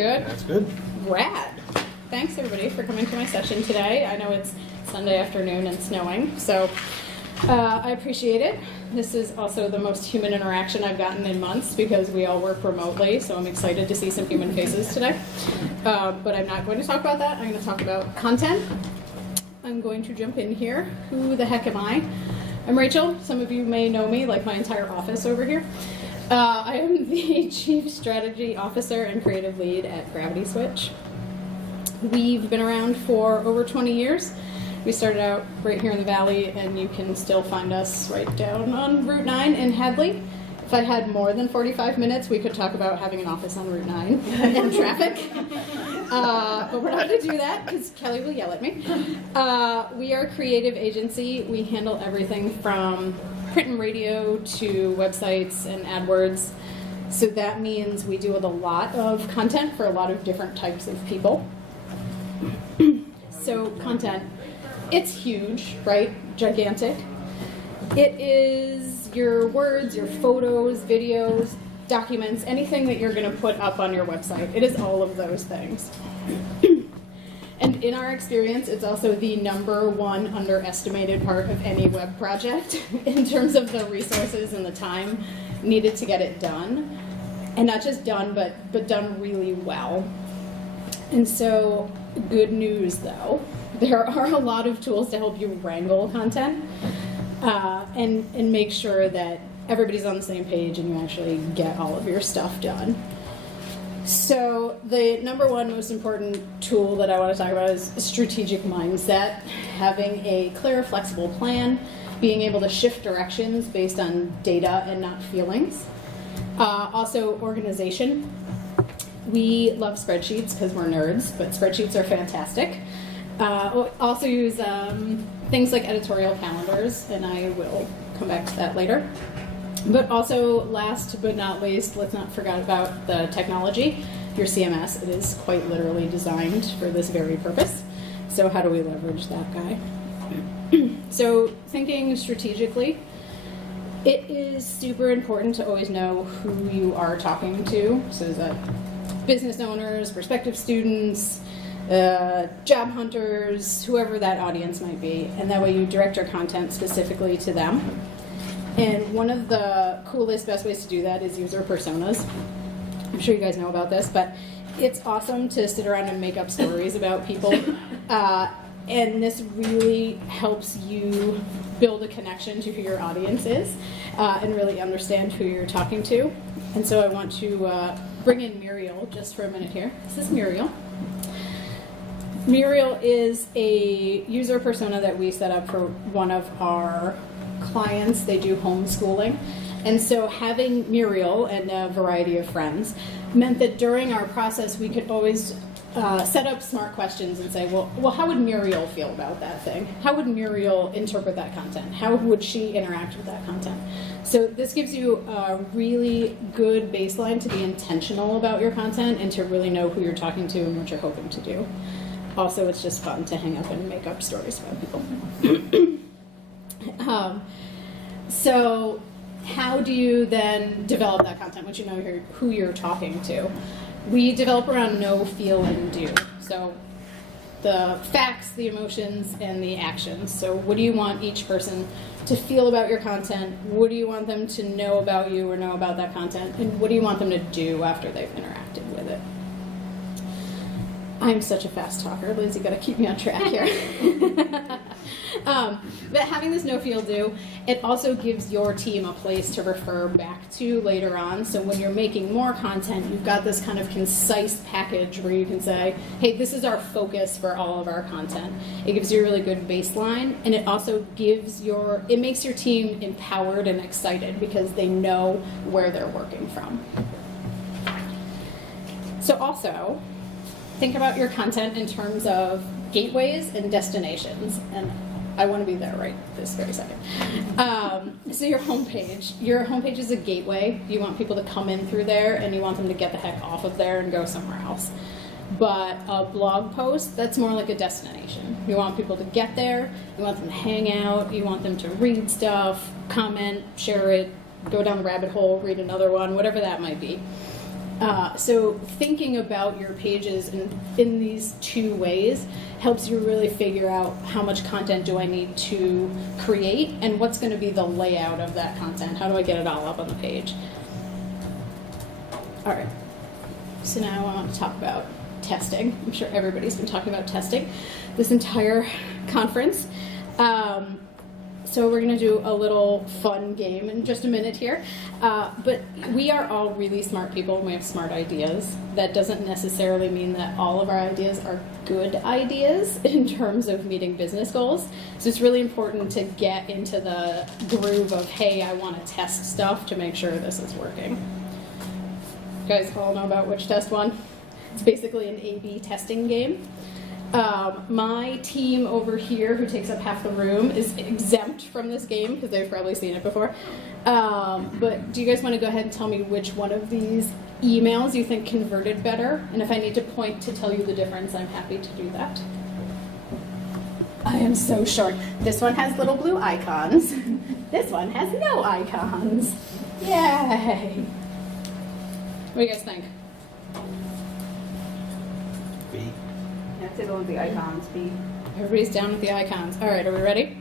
Good? That's good. Rad. Thanks, everybody, for coming to my session today. I know it's Sunday afternoon and snowing, so I appreciate it. This is also the most human interaction I've gotten in months because we all work remotely, so I'm excited to see some human faces today. But I'm not going to talk about that. I'm going to talk about content. I'm going to jump in here. Who the heck am I? I'm Rachel. Some of you may know me, like my entire office over here. I am the Chief Strategy Officer and Creative Lead at Gravity Switch. We've been around for over 20 years. We started out right here in the Valley, and you can still find us right down on Route 9 in Hadley. If I had more than 45 minutes, we could talk about having an office on Route 9 and traffic. But we're not going to do that because Kelly will yell at me. We are a creative agency. We handle everything from print and radio to websites and AdWords. So that means we deal with a lot of content for a lot of different types of people. So content, it's huge, right? Gigantic. It is your words, your photos, videos, documents, anything that you're going to put up on your website. It is all of those things. And in our experience, it's also the #1 underestimated part of any web project in terms of the resources and the time needed to get it done. And not just done, but done really well. And so, good news though, there are a lot of tools to help you wrangle content and make sure that everybody's on the same page and you actually get all of your stuff done. So the #1 most important tool that I want to talk about is strategic mindset, having a clear, flexible plan, being able to shift directions based on data and not feelings. Also, organization. We love spreadsheets because we're nerds, but spreadsheets are fantastic. We'll also use things like editorial calendars, and I will come back to that later. But also, last but not least, let's not forget about the technology. Your CMS, it is quite literally designed for this very purpose. So how do we leverage that guy? So thinking strategically, it is super important to always know who you are talking to. So is that business owners, prospective students, job hunters, whoever that audience might be. And that way you direct your content specifically to them. And one of the coolest, best ways to do that is user personas. I'm sure you guys know about this, but it's awesome to sit around and make up stories about people. And this really helps you build a connection to who your audience is and really understand who you're talking to. And so I want to bring in Muriel just for a minute here. This is Muriel. Muriel is a user persona that we set up for one of our clients. They do homeschooling. And so having Muriel and a variety of friends meant that during our process we could always set up smart questions and say, well, how would Muriel feel about that thing? How would Muriel interpret that content? How would she interact with that content? So this gives you a really good baseline to be intentional about your content and to really know who you're talking to and what you're hoping to do. Also, it's just fun to hang up and make up stories about people. So how do you then develop that content once you know who you're talking to? We develop around know, feel, and do. So the facts, the emotions, and the actions. So what do you want each person to feel about your content? What do you want them to know about you or know about that content? And what do you want them to do after they've interacted with it? I'm such a fast talker. Liz, you got to keep me on track here. But having this know, feel, do, it also gives your team a place to refer back to later on. So when you're making more content, you've got this kind of concise package where you can say, hey, this is our focus for all of our content. It gives you a really good baseline, and it also it makes your team empowered and excited because they know where they're working from. So also, think about your content in terms of gateways and destinations, and I want to be there right this very second. So your homepage is a gateway. You want people to come in through there, and you want them to get the heck off of there and go somewhere else. But a blog post, that's more like a destination. You want people to get there, you want them to hang out, you want them to read stuff, comment, share it, go down the rabbit hole, read another one, whatever that might be. So thinking about your pages in these two ways helps you really figure out how much content do I need to create and what's going to be the layout of that content. How do I get it all up on the page? All right, so now I want to talk about testing. I'm sure everybody's been talking about testing this entire conference. So we're going to do a little fun game in just a minute here. But we are all really smart people and we have smart ideas. That doesn't necessarily mean that all of our ideas are good ideas in terms of meeting business goals. So it's really important to get into the groove of, hey, I want to test stuff to make sure this is working. You guys all know about Which Test One? It's basically an A/B testing game. My team over here, who takes up half the room, is exempt from this game because they've probably seen it before. But do you guys want to go ahead and tell me which one of these emails you think converted better? And if I need to point to tell you the difference, I'm happy to do that. I am so short. This one has little blue icons. This one has no icons. Yay! What do you guys think? B. I'd say the one with the icons, B. Everybody's down with the icons. All right, are we ready?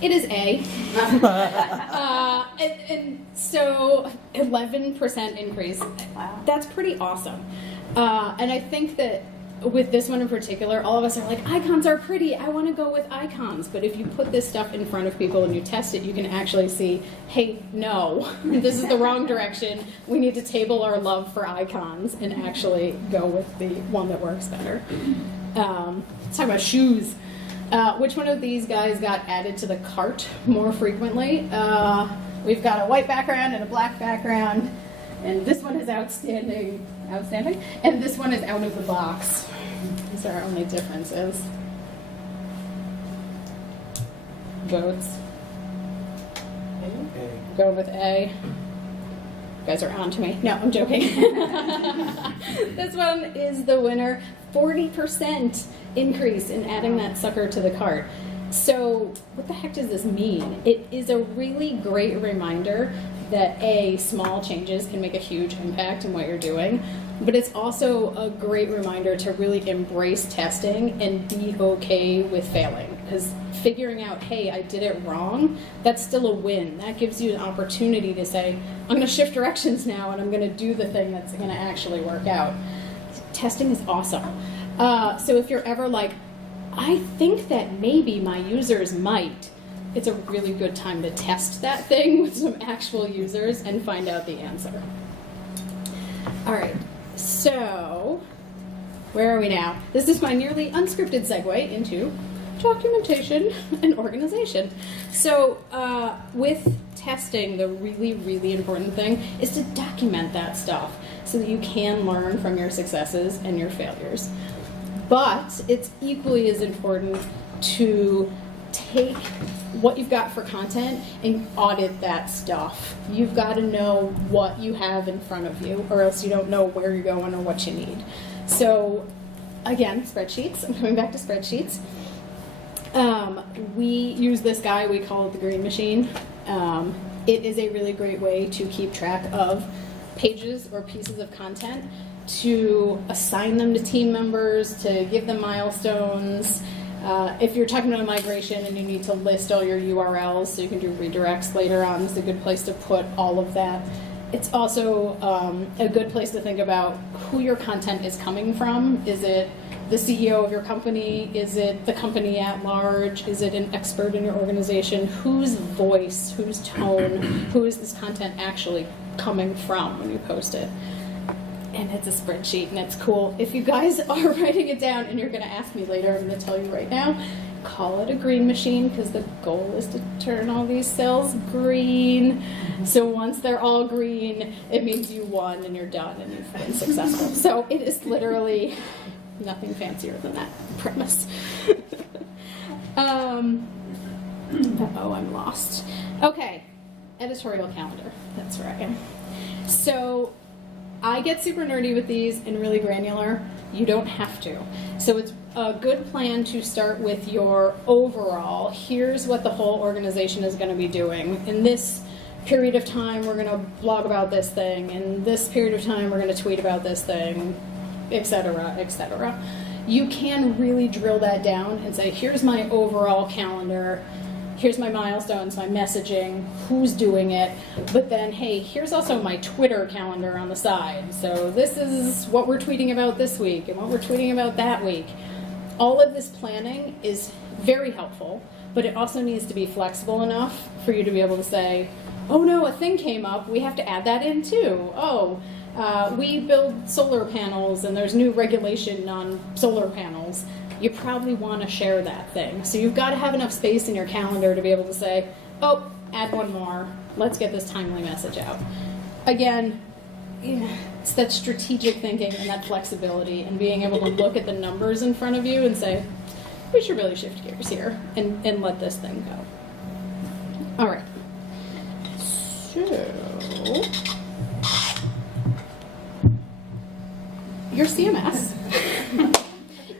It is A. And so 11% increase. Wow. That's pretty awesome. And I think that with this one in particular, all of us are like, icons are pretty. I want to go with icons. But if you put this stuff in front of people and you test it, you can actually see, hey, no, this is the wrong direction. We need to table our love for icons and actually go with the one that works better. Let's talk about shoes. Which one of these guys got added to the cart more frequently? We've got a white background and a black background. And this one is outstanding, and this one is out of the box. These are our only differences. Votes. A. Go with A. You guys are on to me. No, I'm joking. This one is the winner. 40% increase in adding that sucker to the cart. So what the heck does this mean? It is a really great reminder that A, small changes can make a huge impact in what you're doing, but it's also a great reminder to really embrace testing and be okay with failing. Because figuring out, hey, I did it wrong, that's still a win. That gives you an opportunity to say, I'm going to shift directions now and I'm going to do the thing that's going to actually work out. Testing is awesome. So if you're ever like, I think that maybe my users might, it's a really good time to test that thing with some actual users and find out the answer. All right, so where are we now? This is my nearly unscripted segue into documentation and organization. So with testing, the really, really important thing is to document that stuff so that you can learn from your successes and your failures. But it's equally as important to take what you've got for content and audit that stuff. You've got to know what you have in front of you, or else you don't know where you're going or what you need. So again, spreadsheets. I'm coming back to spreadsheets. We use this guy, we call it the green machine. It is a really great way to keep track of pages or pieces of content, to assign them to team members, to give them milestones. If you're talking about a migration and you need to list all your URLs so you can do redirects later on, it's a good place to put all of that. It's also a good place to think about who your content is coming from. Is it the CEO of your company? Is it the company at large? Is it an expert in your organization? Whose voice, whose tone, who is this content actually coming from when you post it? And it's a spreadsheet, and it's cool. If you guys are writing it down and you're going to ask me later, I'm going to tell you right now, call it a green machine, because the goal is to turn all these cells green. So once they're all green, it means you won and you're done and you've been successful. So it is literally nothing fancier than that premise. Oh, I'm lost. Okay, editorial calendar. That's where I am. So I get super nerdy with these and really granular. You don't have to. So it's a good plan to start with your overall, here's what the whole organization is going to be doing. And this period of time we're going to blog about this thing, and this period of time we're going to tweet about this thing, etc., etc. You can really drill that down and say, here's my overall calendar, here's my milestones, my messaging, who's doing it, but then, hey, here's also my Twitter calendar on the side. So this is what we're tweeting about this week and what we're tweeting about that week. All of this planning is very helpful, but it also needs to be flexible enough for you to be able to say, oh no, a thing came up, we have to add that in too. Oh, we build solar panels and there's new regulation on solar panels. You probably want to share that thing. So you've got to have enough space in your calendar to be able to say, oh, add one more, let's get this timely message out. Again, it's that strategic thinking and that flexibility and being able to look at the numbers in front of you and say, we should really shift gears here and let this thing go. All right. So, your CMS,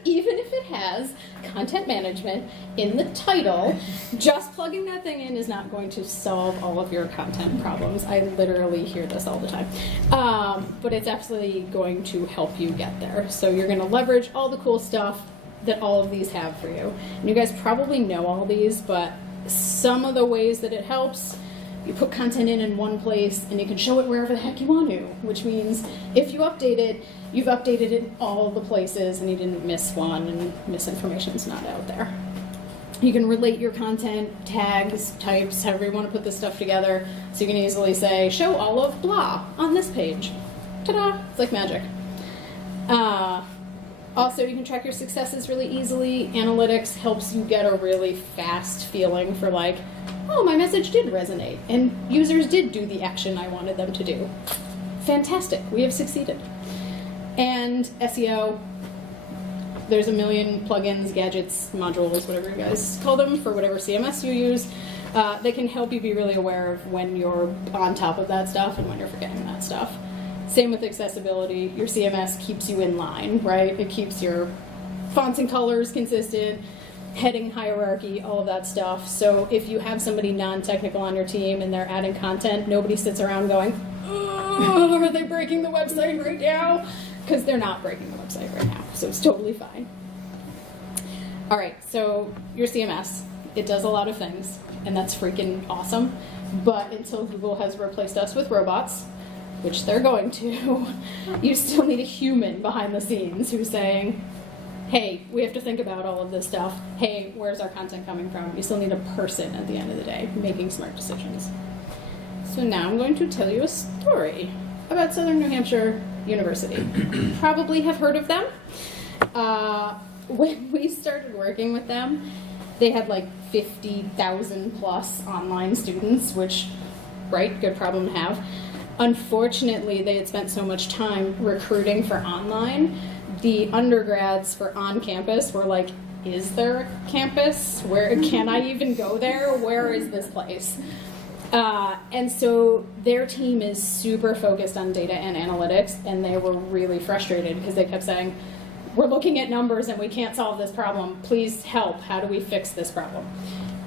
even if it has content management in the title, just plugging that thing in is not going to solve all of your content problems. I literally hear this all the time. But it's absolutely going to help you get there. So you're going to leverage all the cool stuff that all of these have for you. And you guys probably know all these, but some of the ways that it helps, you put content in one place and you can show it wherever the heck you want to, which means if you update it, you've updated it in all the places and you didn't miss one and misinformation's not out there. You can relate your content, tags, types, however you want to put this stuff together, so you can easily say, show all of blah on this page. Ta-da! It's like magic. Also, you can track your successes really easily. Analytics helps you get a really fast feeling for like, oh, my message did resonate, and users did do the action I wanted them to do. Fantastic, we have succeeded. And SEO, there's a million plugins, gadgets, modules, whatever you guys call them, for whatever CMS you use. They can help you be really aware of when you're on top of that stuff and when you're forgetting that stuff. Same with accessibility. Your CMS keeps you in line, right? It keeps your fonts and colors consistent, heading hierarchy, all of that stuff. So if you have somebody non-technical on your team and they're adding content, nobody sits around going, oh, are they breaking the website right now? Because they're not breaking the website right now, so it's totally fine. All right, so your CMS, it does a lot of things, and that's freaking awesome. But until Google has replaced us with robots, which they're going to, you still need a human behind the scenes who's saying, hey, we have to think about all of this stuff. Hey, where's our content coming from? You still need a person at the end of the day making smart decisions. So now I'm going to tell you a story about Southern New Hampshire University. Probably have heard of them. When we started working with them, they had like 50,000 plus online students, which, right, good problem to have. Unfortunately, they had spent so much time recruiting for online. The undergrads for on-campus were like, is there a campus? Where can I even go there? Where is this place? And so their team is super focused on data and analytics, and they were really frustrated because they kept saying, we're looking at numbers and we can't solve this problem. Please help. How do we fix this problem?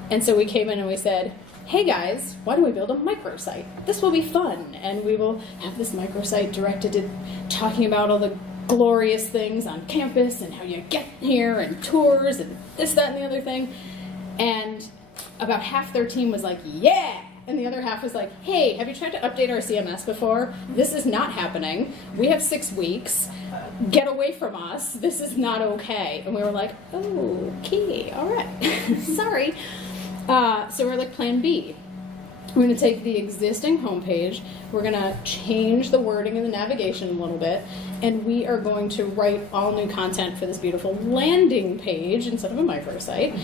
And so we came in and we said, hey guys, why don't we build a microsite? This will be fun, and we will have this microsite directed to talking about all the glorious things on campus and how you get here and tours and this, that, and the other thing. And about half their team was like, yeah! And the other half was like, hey, have you tried to update our CMS before? This is not happening. We have 6 weeks. Get away from us. This is not okay. And we were like, okay, all right. Sorry. So we're like, plan B. We're going to take the existing homepage, we're going to change the wording and the navigation a little bit, and we are going to write all new content for this beautiful landing page instead of a microsite.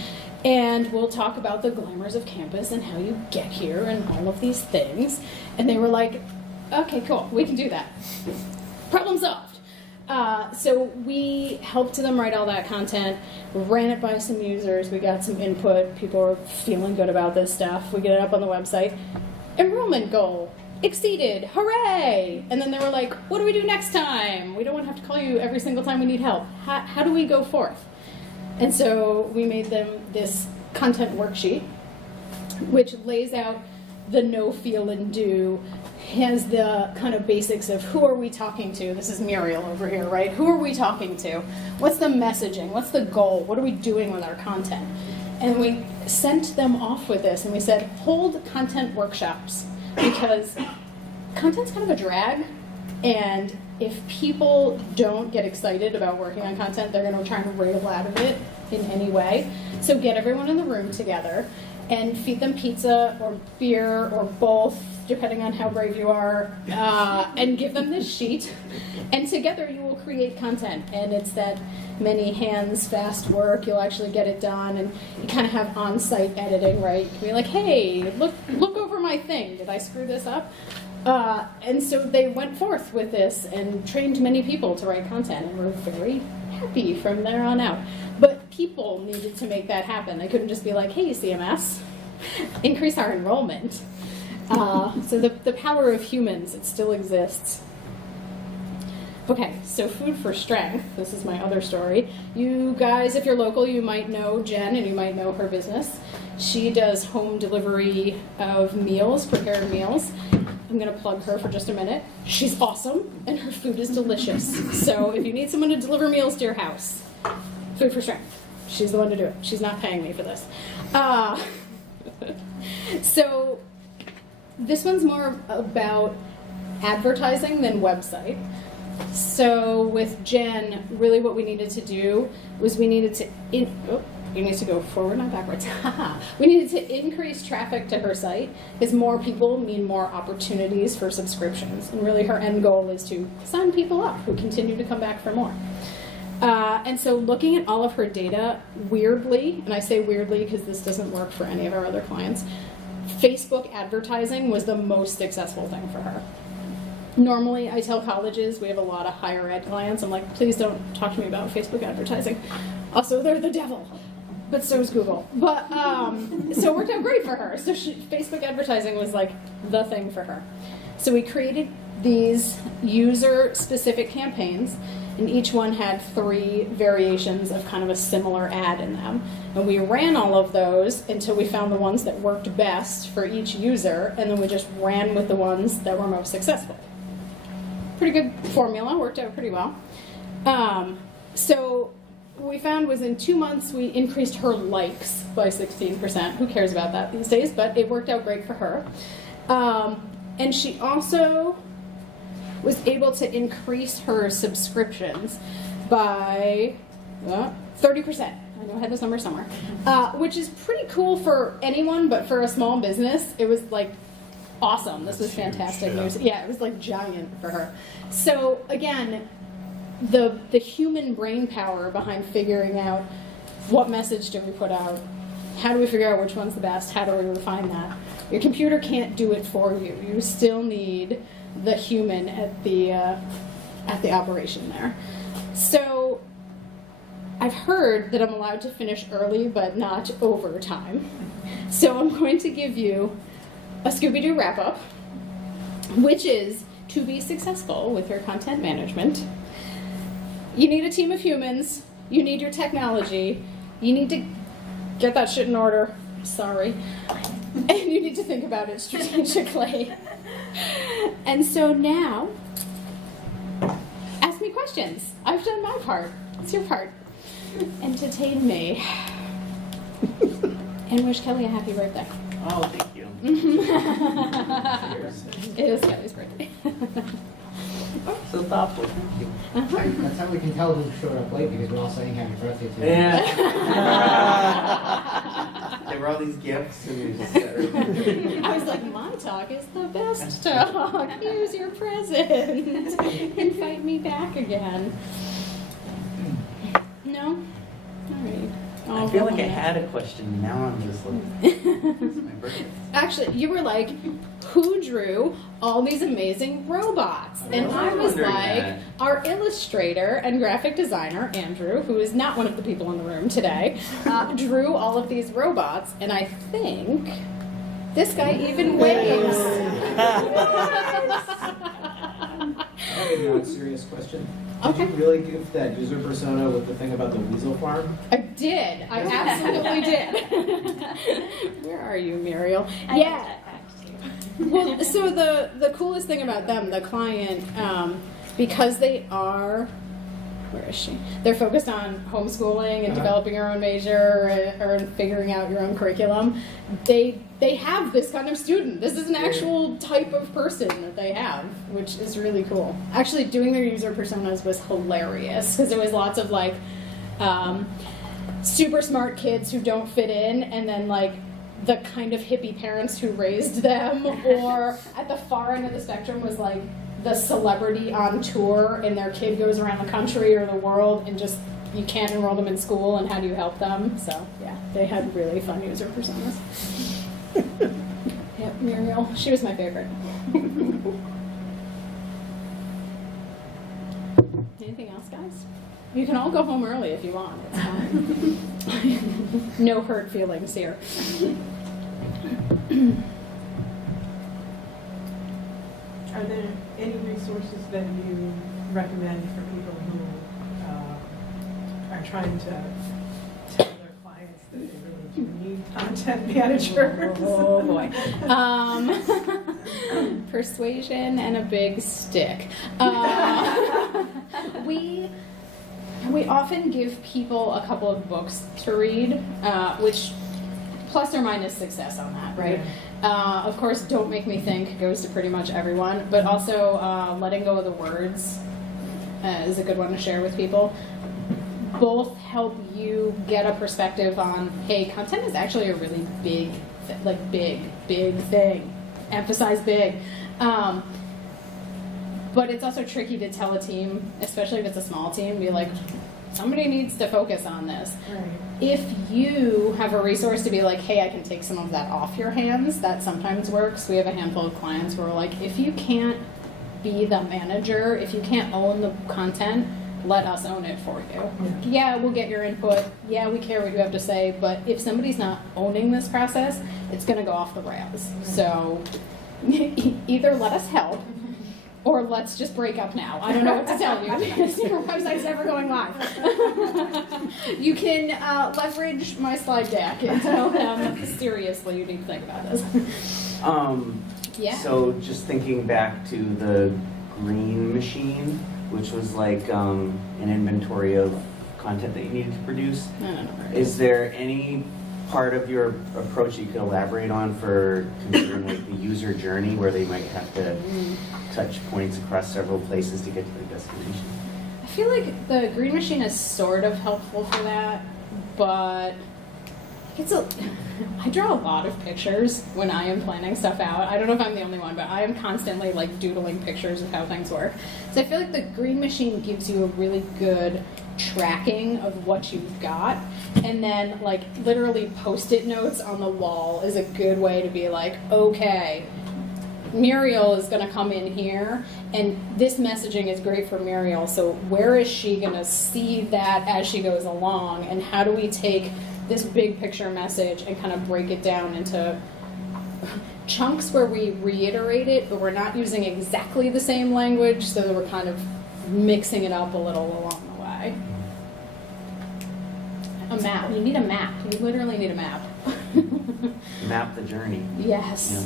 And we'll talk about the glamours of campus and how you get here and all of these things. And they were like, okay, cool, we can do that. Problem solved. So we helped them write all that content, ran it by some users, we got some input, people were feeling good about this stuff, we get it up on the website. Enrollment goal exceeded, hooray! And then they were like, what do we do next time? We don't want to have to call you every single time we need help. How do we go forth? And so we made them this content worksheet, which lays out the no, feel, and do, has the kind of basics of who are we talking to. This is Muriel over here, right? Who are we talking to? What's the messaging? What's the goal? What are we doing with our content? And we sent them off with this, and we said, hold content workshops, because content's kind of a drag, and if people don't get excited about working on content, they're going to try and wriggle out of it in any way. So get everyone in the room together and feed them pizza or beer or both, depending on how brave you are, and give them this sheet. And together you will create content. And it's that many hands, fast work. You'll actually get it done. And you kind of have on-site editing, right? You can be like, hey, look over my thing. Did I screw this up? And so they went forth with this and trained many people to write content. And we're very happy from there on out. But people needed to make that happen. They couldn't just be like, hey, CMS, increase our enrollment. So the power of humans, it still exists. Okay, so food for strength. This is my other story. You guys, if you're local, you might know Jen and you might know her business. She does home delivery of meals, prepared meals. I'm going to plug her for just a minute. She's awesome and her food is delicious. So if you need someone to deliver meals to your house, food for strength. She's the one to do it. She's not paying me for this. So this one's more about advertising than website. So with Jen, really what we needed to do was we needed to, you need to go forward, not backwards. We needed to increase traffic to her site, because more people mean more opportunities for subscriptions. And really her end goal is to sign people up who continue to come back for more. And so looking at all of her data, weirdly, and I say weirdly because this doesn't work for any of our other clients, Facebook advertising was the most successful thing for her. Normally, I tell colleges, we have a lot of higher ed clients, I'm like, please don't talk to me about Facebook advertising. Also, they're the devil, but so is Google. But, so it worked out great for her. So Facebook advertising was like the thing for her. So we created these user-specific campaigns, and each one had 3 variations of kind of a similar ad in them. And we ran all of those until we found the ones that worked best for each user, and then we just ran with the ones that were most successful. Pretty good formula, worked out pretty well. So what we found was in 2 months we increased her likes by 16%. Who cares about that these days? But it worked out great for her. And she also was able to increase her subscriptions by 30%. I know I had this number somewhere. Which is pretty cool for anyone, but for a small business, it was like awesome. This was fantastic news. Yeah, it was like giant for her. So again, the human brain power behind figuring out what message do we put out, how do we figure out which one's the best, how do we refine that. Your computer can't do it for you. You still need the human at the operation there. So I've heard that I'm allowed to finish early, but not overtime. So I'm going to give you a Scooby-Doo wrap-up, which is to be successful with your content management. You need a team of humans. You need your technology. You need to get that shit in order. Sorry. And you need to think about it strategically. And so now, ask me questions. I've done my part. It's your part. Entertain me. And wish Kelly a happy birthday. Oh, thank you. It is Kelly's birthday. So thoughtful. Thank you. That's how we can tell who showed up late, because we're all saying happy birthday to you. Yeah. There were all these gifts, and we just I was like, my talk is the best talk. Here's your present. Invite me back again. No? All right. I feel like I had a question. Now I'm just like, it's my birthday. Actually, you were like, who drew all these amazing robots? And I was wondering like, that. our illustrator and graphic designer, Andrew, who is not one of the people in the room today, drew all of these robots. And I think this guy even waves. I have a non-serious question. Okay. Did you really give that user persona with the thing about the weasel farm? I did. I absolutely did. Where are you, Muriel? I Yeah. got that back too. Well, so the coolest thing about them, the client, because they are, where is she? They're focused on homeschooling and developing your own major or figuring out your own curriculum. They have this kind of student. This is an actual type of person that they have, which is really cool. Actually, doing their user personas was hilarious because there was lots of like super smart kids who don't fit in, and then like the kind of hippie parents who raised them, or at the far end of the spectrum was like the celebrity on tour and their kid goes around the country or the world and just you can't enroll them in school, and how do you help them? So yeah, they had really fun user personas. Yep, Muriel, she was my favorite. Anything else, guys? You can all go home early if you want. It's fine. No hurt feelings here. Are there any resources that you recommend for people who are trying to tell their clients that they really do need content managers? Oh boy. Persuasion and a big stick. We often give people a couple of books to read, which plus or minus success on that, right? Of course, Don't Make Me Think goes to pretty much everyone, but also Letting Go of the Words is a good one to share with people. Both help you get a perspective on, hey, content is actually a really big thing. Emphasize big. But it's also tricky to tell a team, especially if it's a small team, be like, somebody needs to focus on this. Right. If you have a resource to be like, hey, I can take some of that off your hands, that sometimes works. We have a handful of clients where we're like, if you can't be the manager, if you can't own the content, let us own it for you. Yeah, we'll get your input. Yeah, we care what you have to say, but if somebody's not owning this process, it's going to go off the rails. So either let us help, or let's just break up now. I don't know what to tell you because your website's never going live. You can leverage my slide deck and tell them, seriously, you need to think about this. Yeah. So just thinking back to the green machine, which was like an inventory of content that you needed to produce. I don't know. Is there any part of your approach you could elaborate on for considering like the user journey where they might have to touch points across several places to get to their destination? I feel like the green machine is sort of helpful for that, but I draw a lot of pictures when I am planning stuff out. I don't know if I'm the only one, but I am constantly like doodling pictures of how things work. So I feel like the green machine gives you a really good tracking of what you've got, and then like literally post-it notes on the wall is a good way to be like, okay, Muriel is going to come in here, and this messaging is great for Muriel, so where is she going to see that as she goes along, and how do we take this big picture message and kind of break it down into chunks where we reiterate it, but we're not using exactly the same language, so that we're kind of mixing it up a little along the way. A map. You need a map. You literally need a map. Map the journey. Yes. Yeah.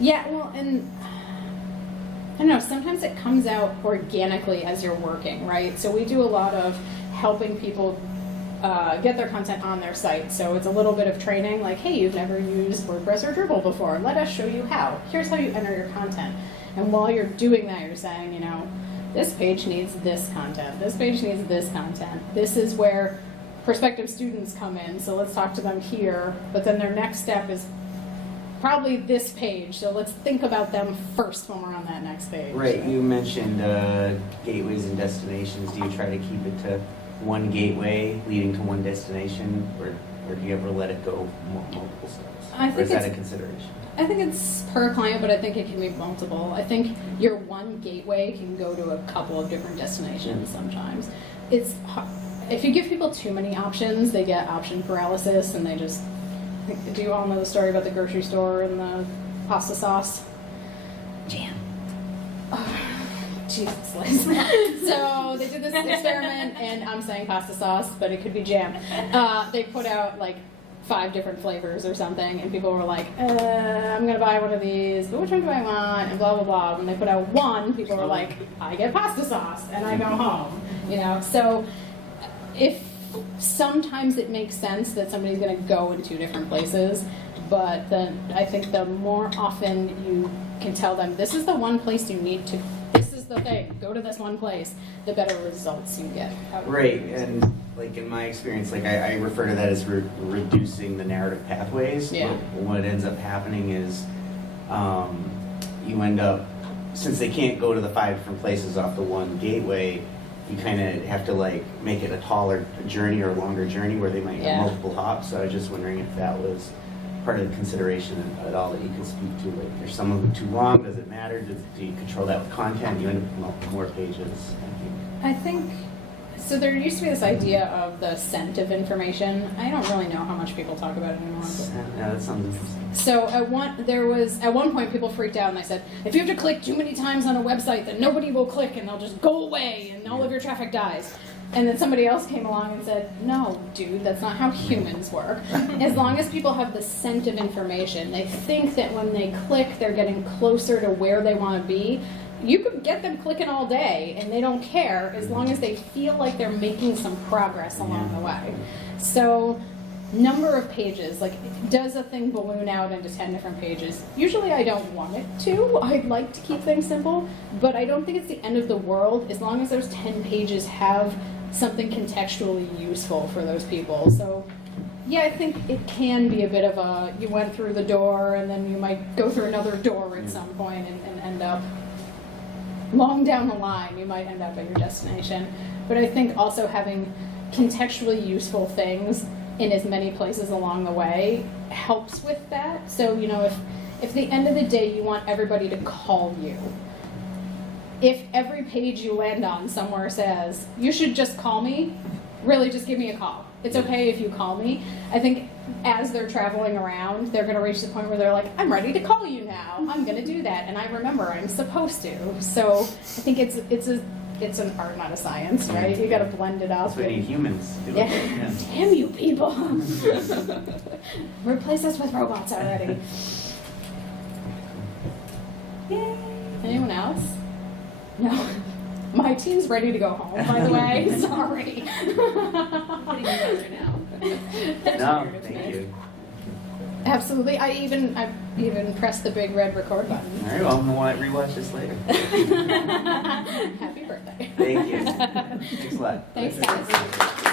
Yeah, well, and I don't know, sometimes it comes out organically as you're working, right? So we do a lot of helping people get their content on their site. So it's a little bit of training, like, hey, you've never used WordPress or Drupal before. Let us show you how. Here's how you enter your content. And while you're doing that, you're saying, you know, this page needs this content. This page needs this content. This is where prospective students come in, so let's talk to them here. But then their next step is probably this page, so let's think about them first when we're on that next page. Right, you mentioned gateways and destinations. Do you try to keep it to one gateway leading to one destination, or do you ever let it go multiple steps? Or is that a consideration? I think it's per client, but I think it can be multiple. I think your one gateway can go to a couple of different destinations sometimes. It's if you give people too many options, they get option paralysis, and they just... Do you all know the story about the grocery store and the pasta sauce? Jam. Oh, Jesus, Liz. So they did this experiment, and I'm saying pasta sauce, but it could be jam. They put out like 5 different flavors or something, and people were like, I'm gonna buy one of these, but which one do I want? And blah blah blah. When they put out one, people were like, I get pasta sauce and I go home. You know, so if sometimes it makes sense that somebody's gonna go in 2 different places, but then I think the more often you can tell them this is the one place you need to. This is the thing. Go to this one place. The better results you get. Right, and like in my experience, like I refer to that as reducing the narrative pathways. Yeah. What ends up happening is you end up, since they can't go to the 5 different places off the one gateway, you kind of have to like make it a taller journey or a longer journey where they might have multiple hops. So I was just wondering if that was part of the consideration at all that you can speak to. Like, are some of them too long? Does it matter? Do you control that with content? You end up with more pages. I think so. There used to be this idea of the scent of information. I don't really know how much people talk about it anymore. Yeah, that sounds interesting. So at one point people freaked out and they said, if you have to click too many times on a website, then nobody will click and they'll just go away and all of your traffic dies. And then somebody else came along and said, no, dude, that's not how humans work. As long as people have the scent of information, they think that when they click, they're getting closer to where they want to be. You could get them clicking all day, and they don't care as long as they feel like they're making some progress along the way. So, number of pages, like, does a thing balloon out into 10 different pages? Usually I don't want it to. I'd like to keep things simple, but I don't think it's the end of the world as long as those 10 pages have something contextually useful for those people. So, yeah, I think it can be a bit of a, you went through the door and then you might go through another door at some point and end up long down the line, you might end up at your destination. But I think also having contextually useful things in as many places along the way helps with that. So, you know, if the end of the day you want everybody to call you, if every page you land on somewhere says, you should just call me, really just give me a call. It's okay if you call me. I think as they're traveling around, they're going to reach the point where they're like, I'm ready to call you now. I'm going to do that. And I remember I'm supposed to. So I think it's an art, not a science, right? You got to blend it up. That's what we need humans to do. Yeah. Damn you people. Replace us with robots already. Yay. Anyone else? No. My team's ready to go home, by the way. Sorry. Putting you over now. No, thank you. Absolutely. I've even pressed the big red record button. All right, well, I'm going to rewatch this later. Happy birthday. Thank you. Thanks a lot. Thanks, guys.